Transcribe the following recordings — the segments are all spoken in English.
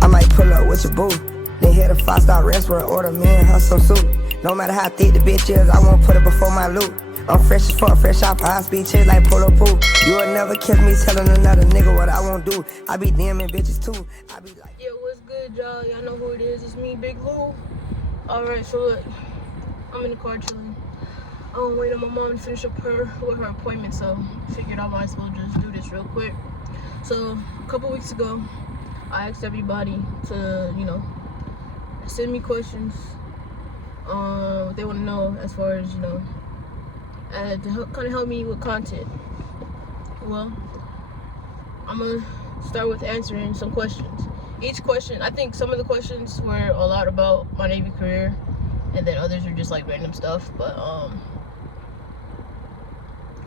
I might pull up with your boo. Then hit a 5-star restaurant, order me and her some soup. No matter how thick the bitch is, I won't put it before my loot. I'm fresh as fuck, fresh out high speed chase like polo pool. You will never catch me telling another nigga what I won't do. I be DMing bitches too. I be like, yo, what's good, y'all? Y'all know who it is. It's me, Big Lou. Alright, so look, I'm in the car chilling. I'm waiting on my mom to finish up with her appointment, so I figured I might as well just do this real quick. So a couple weeks ago, I asked everybody to, send me questions. What they want to know as far as, to kind of help me with content. Well, I'm gonna start with answering some questions. Each question, I think some of the questions were a lot about my Navy career, and then others are just like random stuff. But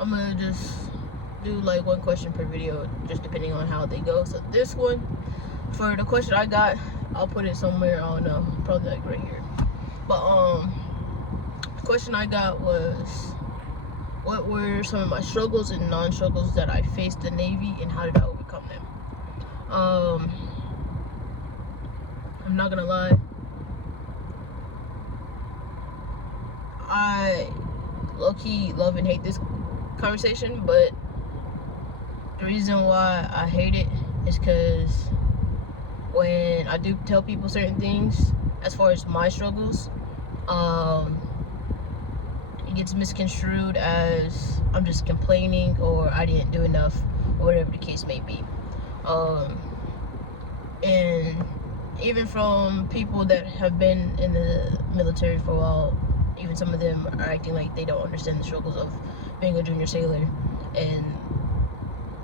I'm gonna just do like one question per video, just depending on how they go. So this one, for the question I got, I'll put it somewhere. I don't know, probably like right here. But the question I got was, what were some of my struggles and non-struggles that I faced in the Navy, and how did I overcome them? I'm not gonna lie, I low-key love and hate this conversation, but the reason why I hate it is because when I do tell people certain things as far as my struggles, it gets misconstrued as I'm just complaining or I didn't do enough, or whatever the case may be. And even from people that have been in the military for a while, even some of them are acting like they don't understand the struggles of being a junior sailor and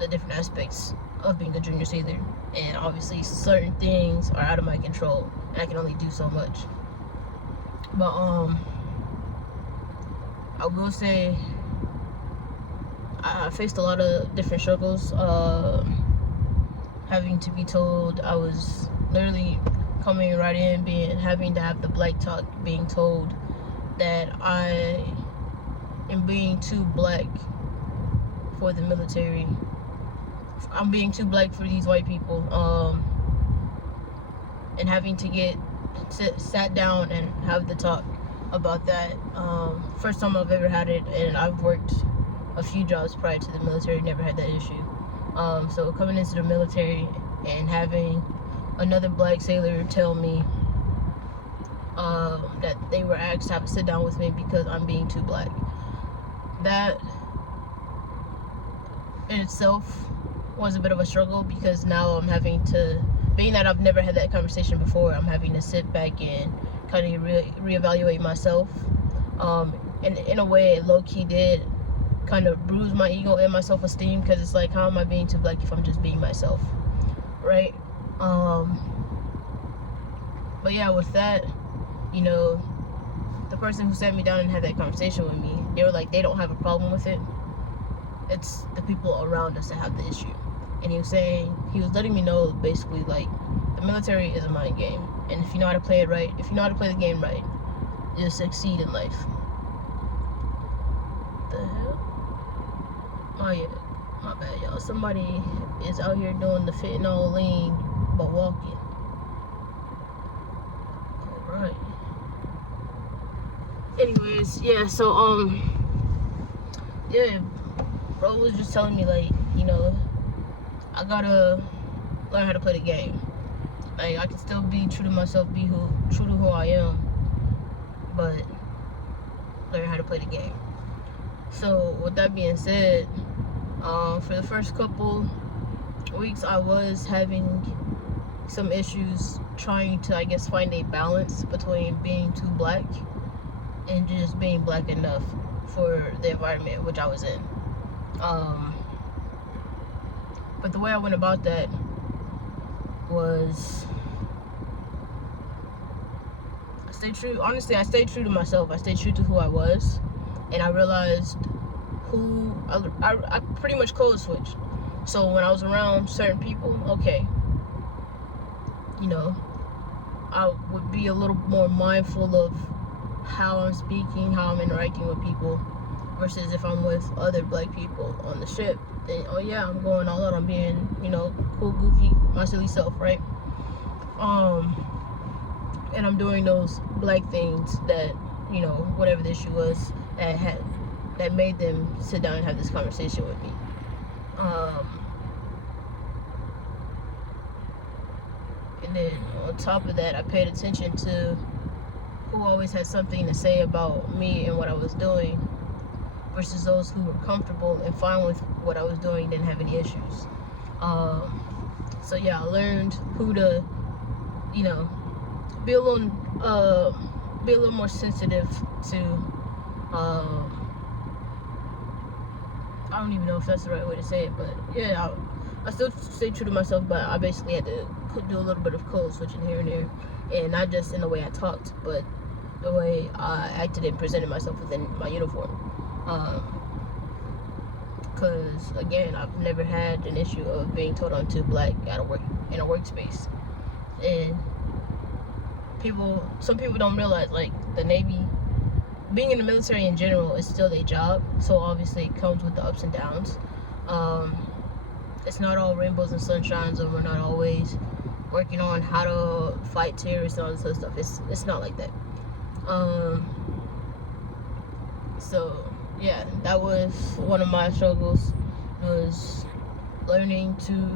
the different aspects of being a junior sailor. And obviously certain things are out of my control, and I can only do so much. But I will say I faced a lot of different struggles. Having to be told, I was literally coming right in, having to have the black talk, being told that I am being too black for the military. I'm being too black for these white people, and having to get sat down and have the talk about that. First time I've ever had it, and I've worked a few jobs prior to the military, never had that issue. So coming into the military and having another black sailor tell me that they were asked to have a sit down with me because I'm being too black, that in itself was a bit of a struggle, because now I'm having to, being that I've never had that conversation before, I'm having to sit back and kind of reevaluate myself. And in a way, it low-key did kind of bruise my ego and my self-esteem, because it's like, how am I being too black if I'm just being myself, right? But yeah, with that, the person who sat me down and had that conversation with me, they were like, they don't have a problem with it. It's the people around us that have the issue. And he was letting me know, basically, like, the military is a mind game, and if you know how to play it right, if you know how to play the game right, you'll succeed in life. What the hell? Oh yeah, my bad, y'all. Somebody is out here doing the fentanyl lean but walking. Alright. Anyways, yeah, so yeah, bro was just telling me, like, I gotta learn how to play the game. Like, I can still be true to myself, true to who I am, but learn how to play the game. So with that being said, for the first couple weeks, I was having some issues trying to, I guess, find a balance between being too black and just being black enough for the environment which I was in. But the way I went about that was, I stayed true to myself. I stayed true to who I was, and I realized I pretty much code switched. So when I was around certain people, okay, I would be a little more mindful of how I'm speaking, how I'm interacting with people, versus if I'm with other black people on the ship, oh yeah, I'm going all out. I'm being, cool, goofy, my silly self, right? And I'm doing those black things that, whatever the issue was that made them sit down and have this conversation with me. And then on top of that, I paid attention to who always had something to say about me and what I was doing, versus those who were comfortable and fine with what I was doing, didn't have any issues. So yeah, I learned who to, be a little more sensitive to. I don't even know if that's the right way to say it, but yeah, I still stay true to myself, but I basically had to do a little bit of code switching here and there, and not just in the way I talked, but the way I acted and presented myself within my uniform. Because again, I've never had an issue of being told I'm too black in a workspace, and some people don't realize, like, the Navy, being in the military in general, is still a job, so obviously it comes with the ups and downs. It's not all rainbows and sunshines, and we're not always working on how to fight terrorists and all this other stuff. It's not like that. So yeah, that was one of my struggles, was learning to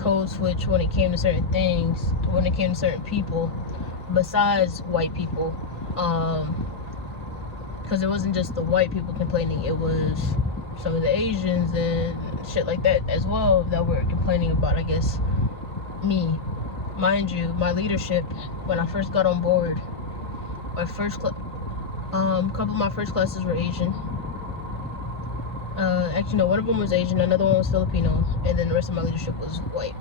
code switch when it came to certain things, when it came to certain people besides white people, because it wasn't just the white people complaining, it was some of the Asians and shit like that as well that were complaining about, I guess, me. Mind you, my leadership, when I first got on board, a couple of my first classes were Asian. Actually, no, one of them was Asian, another one was Filipino, and then the rest of my leadership was white.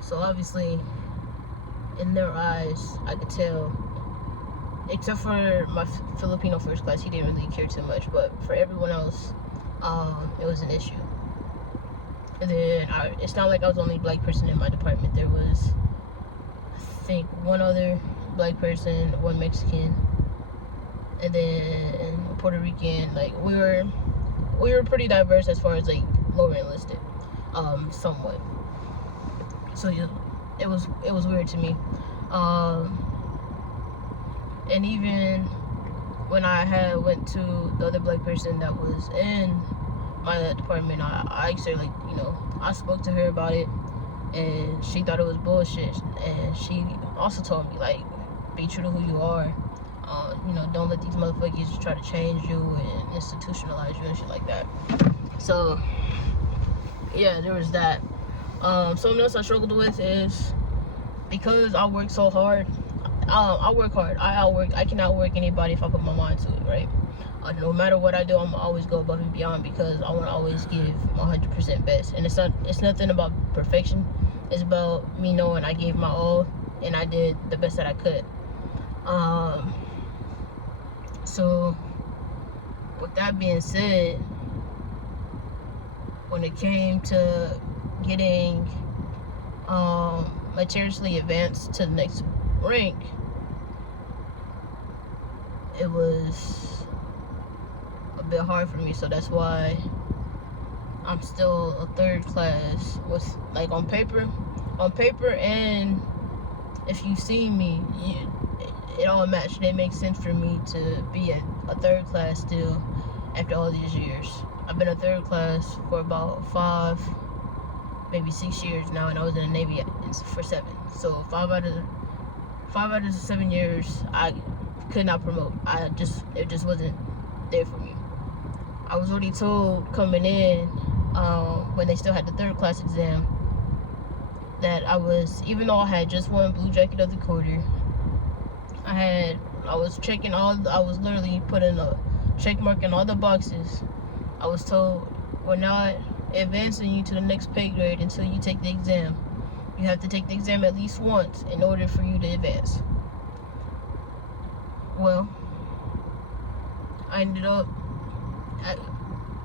So obviously, in their eyes, I could tell, except for my Filipino first class, he didn't really care too much, but for everyone else, it was an issue. And then it's not like I was the only black person in my department. There was, I think, one other black person, one Mexican, and then a Puerto Rican. Like, we were pretty diverse as far as, like, lower enlisted, somewhat. So yeah, it was weird to me. And even when I went to the other black person that was in my department, I actually, I spoke to her about it, and she thought it was bullshit, and she also told me, like, be true to who you are. Don't let these motherfuckers try to change you and institutionalize you and shit like that. So yeah, there was that. Something else I struggled with is, because I work so hard, I work hard. I can outwork anybody if I put my mind to it, right? No matter what I do, I'm always go above and beyond, because I want to always give my 100% best. And it's nothing about perfection. It's about me knowing I gave my all and I did the best that I could. So with that being said, when it came to getting materially advanced to the next rank, it was a bit hard for me. So that's why I'm still a third class with, like, on paper, and if you see me, it all matched. It makes sense for me to be a third class still after all these years. I've been a third class for about 5, maybe 6 years now, and I was in the Navy for 7. So 5 out of the 7 years, I could not promote. It just wasn't there for me. I was already told coming in, when they still had the third class exam, that even though I had just won Blue Jacket of the Quarter, I was literally putting a check mark in all the boxes. I was told, we're not advancing you to the next pay grade until you take the exam. You have to take the exam at least once in order for you to advance. Well, I ended up,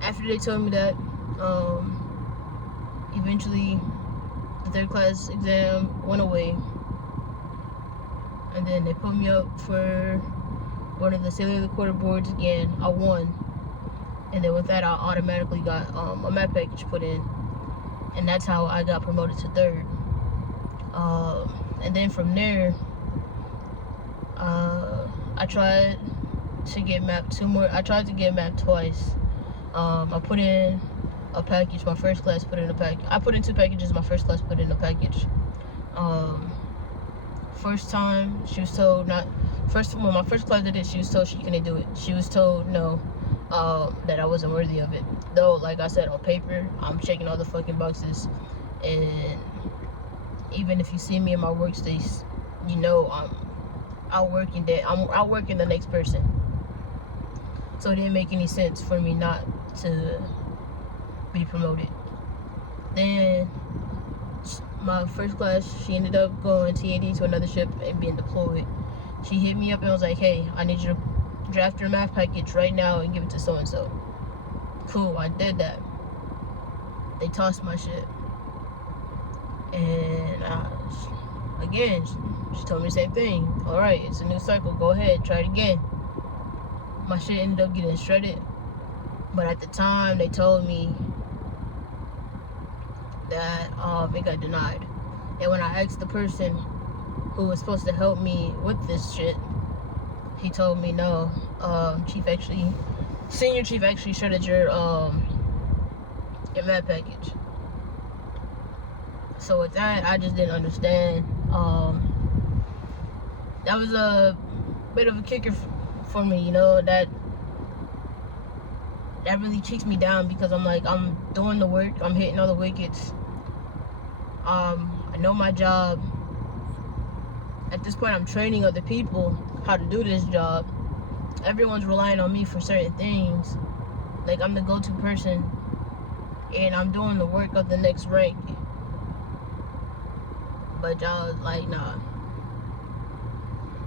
after they told me that, eventually the third class exam went away, and then they put me up for one of the Sailor of the Quarter boards again. I won, And then with that, I automatically got a map package put in, and that's how I got promoted to 3rd. And then from there, I tried to get mapped I tried to get mapped twice. I put in a package. My first class put in a package. I put in 2 packages. My first class put in a package. First time she was told not. When my first class did it, she was told she couldn't do it. She was told no, that I wasn't worthy of it. Though, like I said, on paper, I'm checking all the fucking boxes, and even if you see me in my workspace, you know I'm outworking the next person. So it didn't make any sense for me not to be promoted. Then my first class, she ended up going TAD to another ship and being deployed. She hit me up and was like, hey, I need you to draft your math package right now and give it to so-and-so. Cool, I did that. They tossed my shit. And again, she told me the same thing. Alright, it's a new cycle, go ahead, try it again. My shit ended up getting shredded. But at the time, they told me that it got denied. And when I asked the person who was supposed to help me with this shit, he told me no. Senior chief actually shredded your map package. So with that, I just didn't understand. That was a bit of a kicker for me, you know, that really kicks me down, because I'm like, I'm doing the work, I'm hitting all the wickets. I know my job. At this point, I'm training other people how to do this job. Everyone's relying on me for certain things. Like, I'm the go-to person, and I'm doing the work of the next rank. But y'all, like, nah.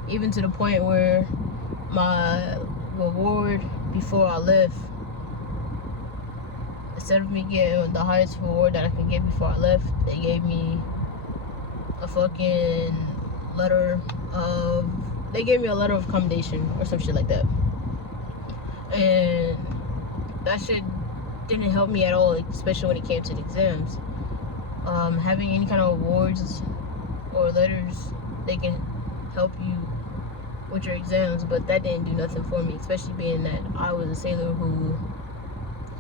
Even to the point where my reward before I left, instead of me getting the highest reward that I can get before I left, they gave me a fucking letter of commendation or some shit like that. And that shit didn't help me at all, especially when it came to the exams. Having any kind of awards or letters, they can help you with your exams, but that didn't do nothing for me, especially being that I was a sailor who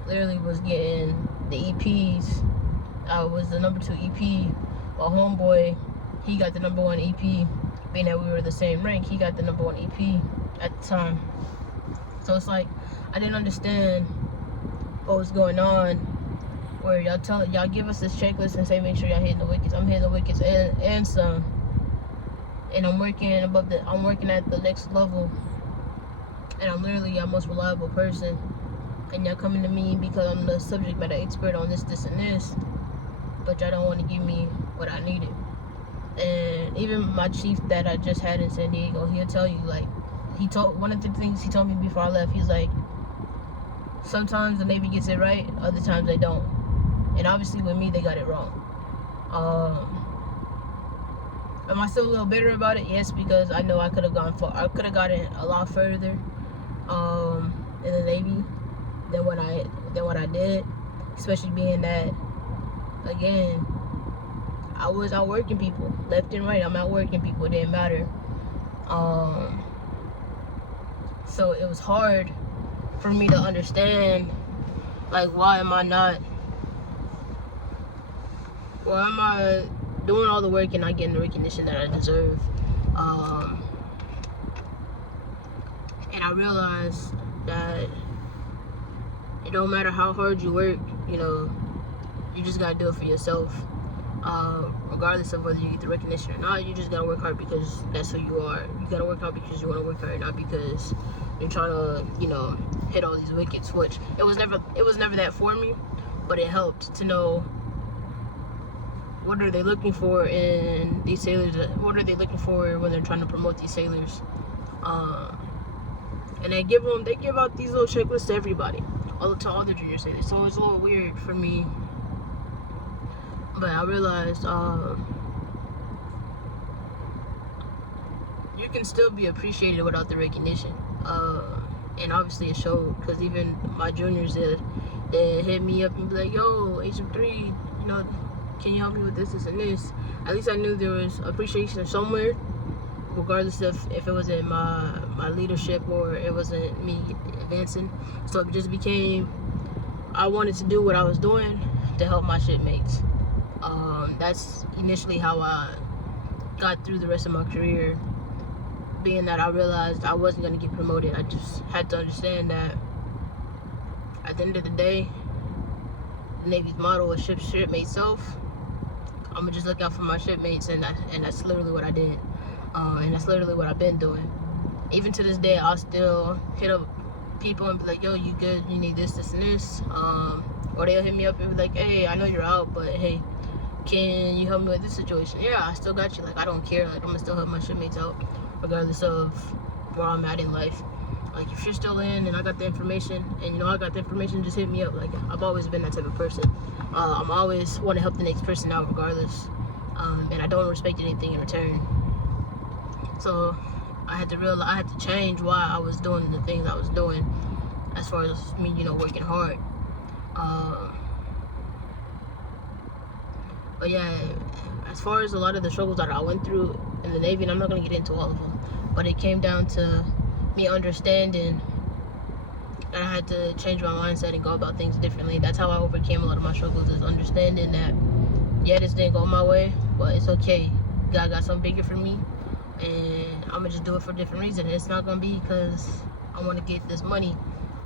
literally was getting the EPs. I was the number 2 EP, while homeboy, he got the number 1 EP. Being that we were the same rank, he got the number 1 EP at the time. So it's like, I didn't understand what was going on, where y'all give us this checklist and say make sure y'all hitting the wickets. I'm hitting the wickets and some, and I'm working at the next level, and I'm literally your most reliable person, and y'all coming to me because I'm the subject matter expert on this, and this, but y'all don't want to give me what I needed. And even my chief that I just had in San Diego, he'll tell you, like, one of the things he told me before I left, he's like, sometimes the Navy gets it right, other times they don't. And obviously with me, they got it wrong. Am I still a little bitter about it? Yes, because I know I could have gone far. I could have gotten a lot further in the Navy than what I did, especially being that, again, I was outworking people left and right. I'm outworking people. It didn't matter. So it was hard for me to understand, like, why am I doing all the work and not getting the recognition that I deserve? And I realized that it don't matter how hard you work, you know, you just gotta do it for yourself. Regardless of whether you get the recognition or not, you just gotta work hard because that's who you are. You gotta work hard because you want to work hard, not because you're trying to, you know, hit all these wickets. Which it was never that for me, but it helped to know what are they looking for in these sailors. What are they looking for when they're trying to promote these sailors? And they give out these little checklists to everybody, to all the junior sailors. So it's a little weird for me. But I realized you can still be appreciated without the recognition. And obviously it showed, because even my juniors they hit me up and be like, yo, HM3, you know, can you help me with this and this? At least I knew there was appreciation somewhere, regardless of if it wasn't my leadership or it wasn't me advancing. So it just became, I wanted to do what I was doing to help my shipmates. That's initially how I got through the rest of my career, being that I realized I wasn't going to get promoted. I just had to understand that at the end of the day, the Navy's motto is shipmate self. I'm gonna just look out for my shipmates, and that's literally what I did, and that's literally what I've been doing. Even to this day, I'll still hit up people and be like, yo, you good, you need this, and this, or they'll hit me up and be like, hey, I know you're out, but hey, can you help me with this situation? Yeah, I still got you. Like, I don't care. Like, I'm gonna still help my shipmates out regardless of where I'm at in life. Like, if you're still in and I got the information, and you know I got the information, just hit me up. Like, I've always been that type of person. I'm always want to help the next person out regardless, and I don't respect anything in return. So I had to realize, I had to change why I was doing the things I was doing, as far as me, you know, working hard. But yeah, as far as a lot of the struggles that I went through in the Navy, and I'm not gonna get into all of them, but it came down to me understanding that I had to change my mindset and go about things differently. That's how I overcame a lot of my struggles, is understanding that, yeah, this didn't go my way, but it's okay. God got something bigger for me, and I'm gonna just do it for a different reason. It's not gonna be because I want to get this money.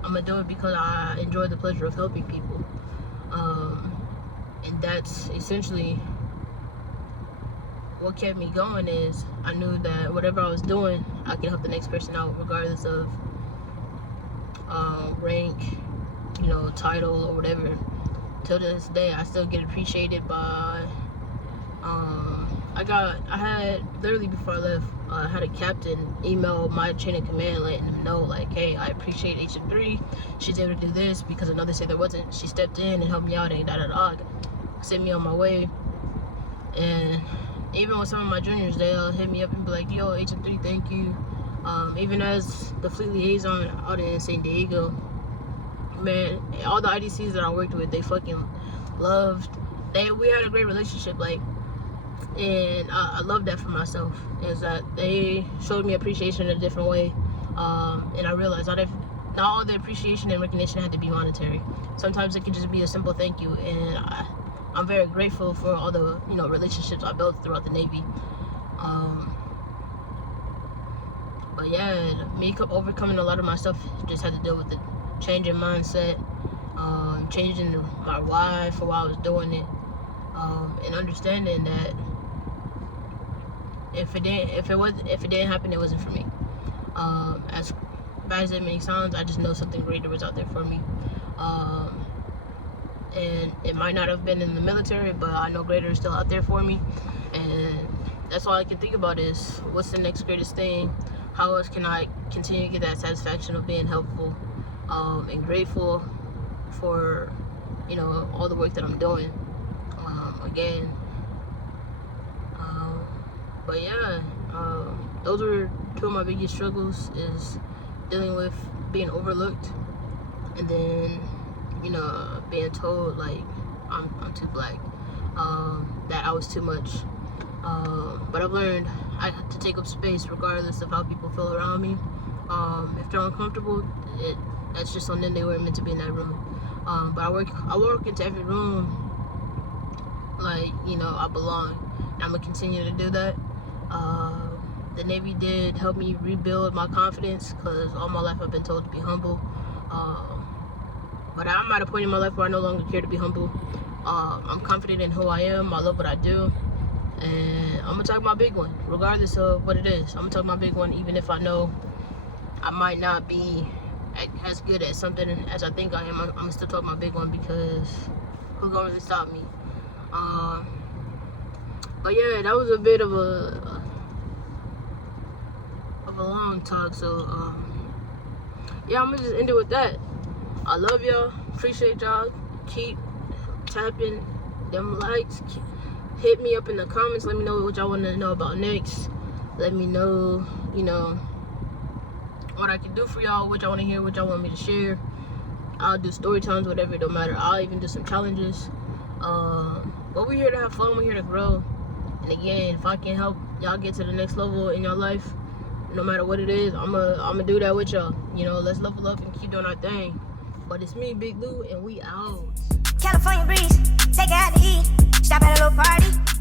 I'm gonna do it because I enjoy the pleasure of helping people. And that's essentially what kept me going, is I knew that whatever I was doing, I could help the next person out regardless of rank, you know, title or whatever. Till this day, I still get appreciated by I had literally, before I left, I had a captain email my chain of command letting them know, like, hey, I appreciate HM3, she's able to do this because another say there wasn't. She stepped in and helped me out and sent me on my way. And even with some of my juniors, they'll hit me up and be like, yo, HM3, thank you. Even as the fleet liaison out in San Diego, man, all the IDCs that I worked with, they fucking loved, we had a great relationship, like, and I love that for myself, is that they showed me appreciation in a different way. And I realized not all the appreciation and recognition had to be monetary. Sometimes it could just be a simple thank you, and I'm very grateful for all the, you know, relationships I built throughout the Navy. But yeah, me overcoming a lot of my stuff just had to deal with the changing mindset, changing my why for why I was doing it, and understanding that if it didn't happen, it wasn't for me. As bad as it may sound, I just know something greater was out there for me. And it might not have been in the military, but I know greater is still out there for me. And that's all I can think about is, what's the next greatest thing? How else can I continue to get that satisfaction of being helpful, and grateful for, you know, all the work that I'm doing, again. But yeah, those were two of my biggest struggles, is dealing with being overlooked, and then, you know, being told, like, I'm too black, that I was too much. But I've learned I have to take up space regardless of how people feel around me. If they're uncomfortable, that's just on them. They weren't meant to be in that room. But I work into every room like, you know, I belong. And I'm gonna continue to do that. The Navy did help me rebuild my confidence, because all my life I've been told to be humble. But I'm at a point in my life where I no longer care to be humble. I'm confident in who I am. I love what I do. And I'm gonna talk my big one, regardless of what it is. I'm gonna talk my big one, even if I know I might not be as good at something as I think I am. I'm gonna still talk my big one, because who's gonna really stop me? But yeah, that was a bit of a long talk. So yeah, I'm gonna just end it with that. I love y'all. Appreciate y'all. Keep tapping them likes. Hit me up in the comments. Let me know what y'all want to know about next. Let me know, you know, what I can do for y'all, what y'all want to hear, what y'all want me to share. I'll do story times, whatever, it don't matter. I'll even do some challenges. But we're here to have fun, we're here to grow. And again, if I can help y'all get to the next level in your life, no matter what it is, I'm gonna do that with y'all. You know, let's level up and keep doing our thing. But it's me, Big Lou, and we out. California breeze, take it out to eat. Stop at a little party.